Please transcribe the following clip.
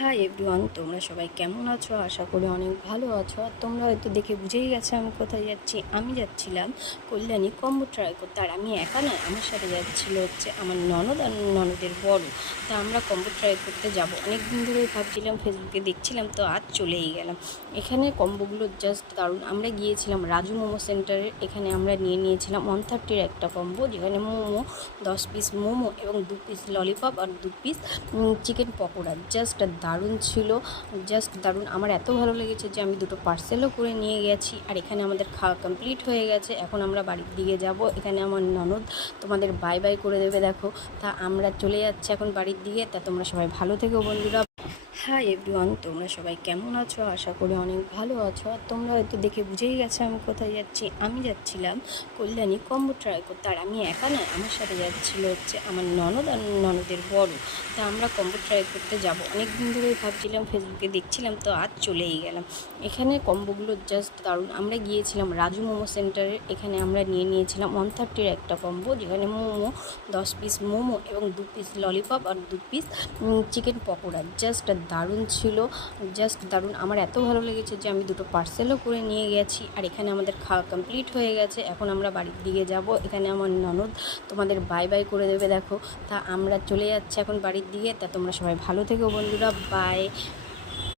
Hi everyone, তোমরা সবাই কেমন আছো? আশা করি অনেক ভালো আছো। আর তোমরা হয়তো দেখে বুঝেই গেছো আমি কোথায় যাচ্ছি। আমি যাচ্ছিলাম কল্যাণী কম্বো ট্রাই করতে। আর আমি একা নয়, আমার সাথে যাচ্ছিল হচ্ছে আমার ননদ আর ননদের বড়। তা আমরা কম্বো ট্রাই করতে যাব। অনেক দিন ধরেই ভাবছিলাম, ফেসবুকে দেখছিলাম, তো আজ চলেই গেলাম। এখানে কম্বোগুলো জাস্ট দারুণ। আমরা গিয়েছিলাম রাজু মোমো সেন্টারে। এখানে আমরা নিয়েছিলাম 130-র একটা কম্বো, যেখানে মোমো 10 পিস মোমো এবং 2 পিস ললিপপ আর 2 পিস চিকেন পকোড়া। জাস্ট দারুণ ছিল, জাস্ট দারুণ। আমার এত ভালো লেগেছে যে আমি দুটো পার্সেলও করে নিয়ে গেছি। আর এখানে আমাদের খাওয়া কমপ্লিট হয়ে গেছে। এখন আমরা বাড়ির দিকে যাব। এখানে আমার ননদ তোমাদের বাই বাই করে দেবে, দেখো। তা আমরা চলে যাচ্ছি এখন বাড়ির দিকে। তা তোমরা সবাই ভালো থেকো বন্ধুরা। হাই এভরিওয়ান, তোমরা সবাই কেমন আছো? আশা করি অনেক ভালো আছো। আর তোমরা হয়তো দেখে বুঝেই গেছো আমি কোথায় যাচ্ছি। আমি যাচ্ছিলাম কল্যাণী কম্বো ট্রাই করতে। আর আমি একা নয়, আমার সাথে যাচ্ছিল হচ্ছে আমার ননদ আর ননদের বড়। তা আমরা কম্বো ট্রাই করতে যাব। অনেক দিন ধরেই ভাবছিলাম, ফেসবুকে দেখছিলাম, তো আজ চলেই গেলাম। এখানে কম্বোগুলো জাস্ট দারুণ। আমরা গিয়েছিলাম রাজু মোমো সেন্টারে। এখানে আমরা নিয়েছিলাম 130-র একটা কম্বো, যেখানে মোমো 10 পিস মোমো এবং 2 পিস ললিপপ আর 2 পিস চিকেন পকোড়া। জাস্ট দারুণ ছিল, জাস্ট দারুণ। আমার এত ভালো লেগেছে যে আমি দুটো পার্সেলও করে নিয়ে গেছি। আর এখানে আমাদের খাওয়া কমপ্লিট হয়ে গেছে। এখন আমরা বাড়ির দিকে যাব। এখানে আমার ননদ তোমাদের বাই বাই করে দেবে, দেখো। তা আমরা চলে যাচ্ছি এখন বাড়ির দিকে। তা তোমরা সবাই ভালো থেকো বন্ধুরা। বাই।